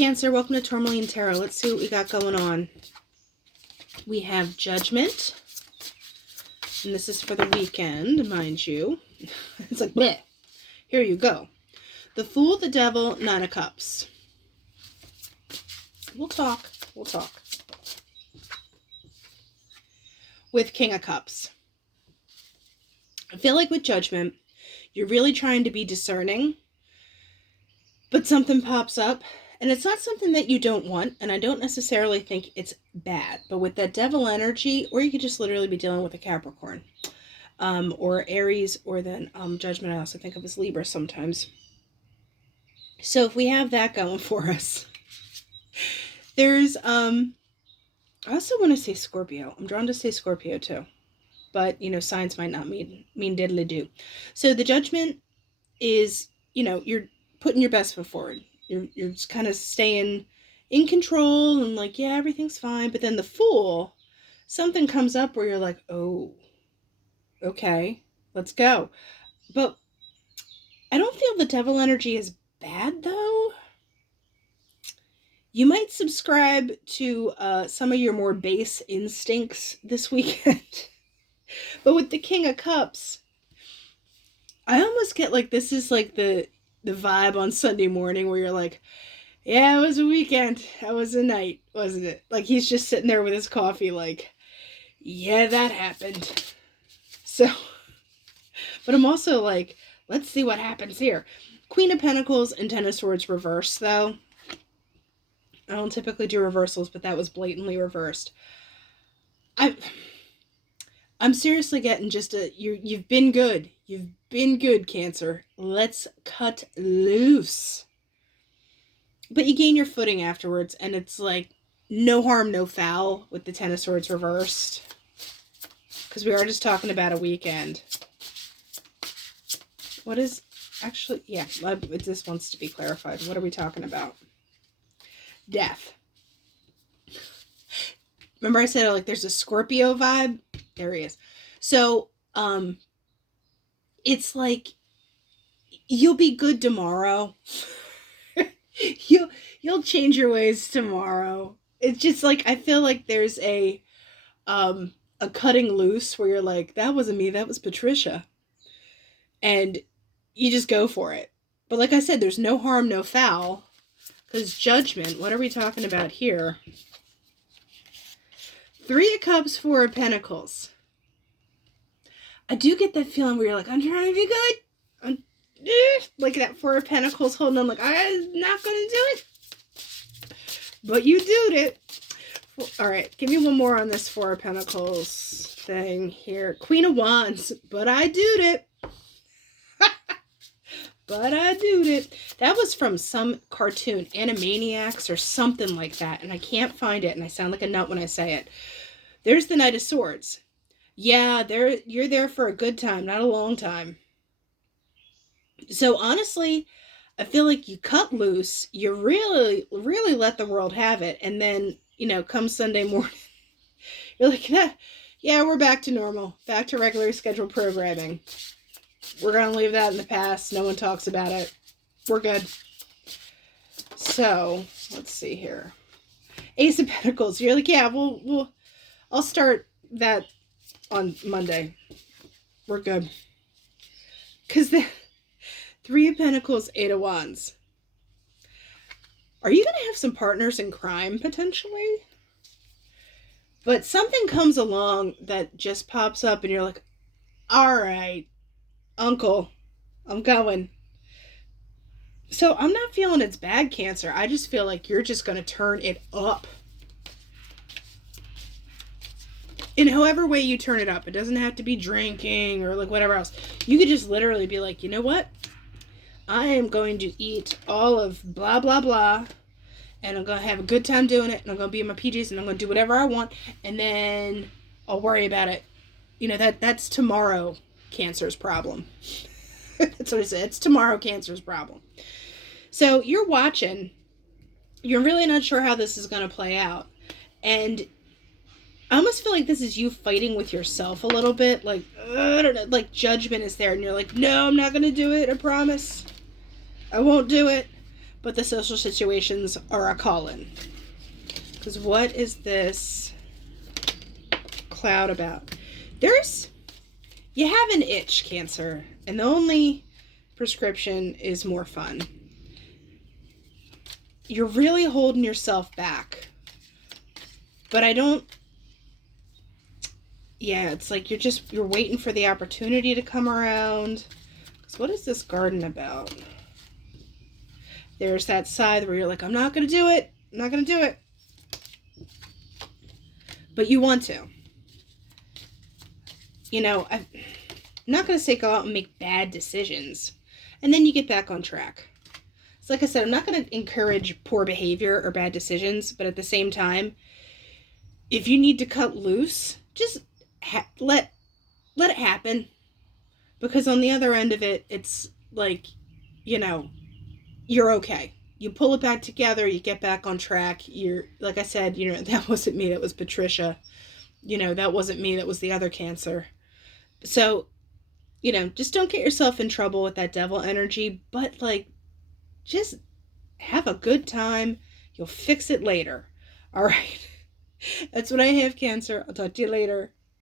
Cancer, welcome to Tourmaline Tarot. Let's see what we got going on. We have Judgment. And this is for the weekend, mind you. It's like, bleh. Here you go. The Fool, the Devil, Nine of Cups. We'll talk. We'll talk. With King of Cups. I feel like with Judgment, you're really trying to be discerning, but something pops up, and it's not something that you don't want, and I don't necessarily think it's bad, but with that Devil energy, or you could just literally be dealing with a Capricorn, or Aries, or then Judgment I also think of as Libra sometimes. So if we have that going for us, there's, I also want to say Scorpio. I'm drawn to say Scorpio too. But, you know, signs might not mean diddly do. So the Judgment is, you know, you're putting your best foot forward. You're just kind of staying in control and like, yeah, everything's fine. But then the Fool, something comes up where you're like, oh, okay, let's go. But I don't feel the Devil energy is bad though. You might subscribe to some of your more base instincts this weekend. But with the King of Cups, I almost get like this is like the vibe on Sunday morning where you're like, yeah, it was a weekend. That was a night, wasn't it? Like he's just sitting there with his coffee like, yeah, that happened. So, but I'm also like, let's see what happens here. Queen of Pentacles and Ten of Swords reversed though. I don't typically do reversals, but that was blatantly reversed. I'm seriously getting just you've been good. You've been good, Cancer. Let's cut loose. But you gain your footing afterwards, and it's like no harm, no foul with the Ten of Swords reversed. Because we are just talking about a weekend. What is, actually, yeah, this wants to be clarified. What are we talking about? Death. Remember I said like there's a Scorpio vibe? There he is. So, it's like you'll be good tomorrow. You'll change your ways tomorrow. It's just like I feel like there's a cutting loose where you're like, that wasn't me, that was Patricia. And you just go for it. But like I said, there's no harm, no foul. Because Judgment, what are we talking about here? Three of Cups, Four of Pentacles. I do get that feeling where you're like, I'm trying to be good. Like that Four of Pentacles holding on like, I'm not going to do it. But you did it. All right, give me one more on this Four of Pentacles thing here. Queen of Wands, but I did it. But I did it. That was from some cartoon, Animaniacs or something like that, and I can't find it, and I sound like a nut when I say it. There's the Knight of Swords. Yeah, you're there for a good time, not a long time. So honestly, I feel like you cut loose, you really, really let the world have it, and then, you know, come Sunday morning, you're like, yeah, we're back to normal, back to regular scheduled programming. We're going to leave that in the past. No one talks about it. We're good. So, let's see here. Ace of Pentacles. You're like, yeah, I'll start that on Monday. We're good. Because the Three of Pentacles, Eight of Wands. Are you going to have some partners in crime, potentially? But something comes along that just pops up and you're like, all right, Uncle, I'm going. So I'm not feeling it's bad, Cancer. I just feel like you're just going to turn it up. In however way you turn it up. It doesn't have to be drinking or like whatever else. You could just literally be like, you know what? I am going to eat all of blah, blah, blah. And I'm going to have a good time doing it. And I'm going to be in my PJs and I'm going to do whatever I want. And then I'll worry about it. You know, that's tomorrow Cancer's problem. That's what I said. It's tomorrow Cancer's problem. So you're watching. You're really not sure how this is going to play out. And I almost feel like this is you fighting with yourself a little bit. Like, I don't know, like Judgment is there. And you're like, no, I'm not going to do it. I promise. I won't do it. but the social situations are a call-in. Because what is this cloud about? You have an itch, Cancer, and the only prescription is more fun. You're really holding yourself back. But it's like you're waiting for the opportunity to come around. Because what is this garden about? There's that side where you're like, I'm not going to do it. I'm not going to do it. But you want to. I'm not going to say go out and make bad decisions. And then you get back on track. So like I said, I'm not going to encourage poor behavior or bad decisions. But at the same time, if you need to cut loose, just let it happen. Because on the other end of it, it's like, you're okay. You pull it back together, you get back on track. Like I said, that wasn't me, that was Patricia. That wasn't me, that was the other Cancer. So, just don't get yourself in trouble with that devil energy, but just have a good time. You'll fix it later. All right. That's what I have, Cancer. I'll talk to you later.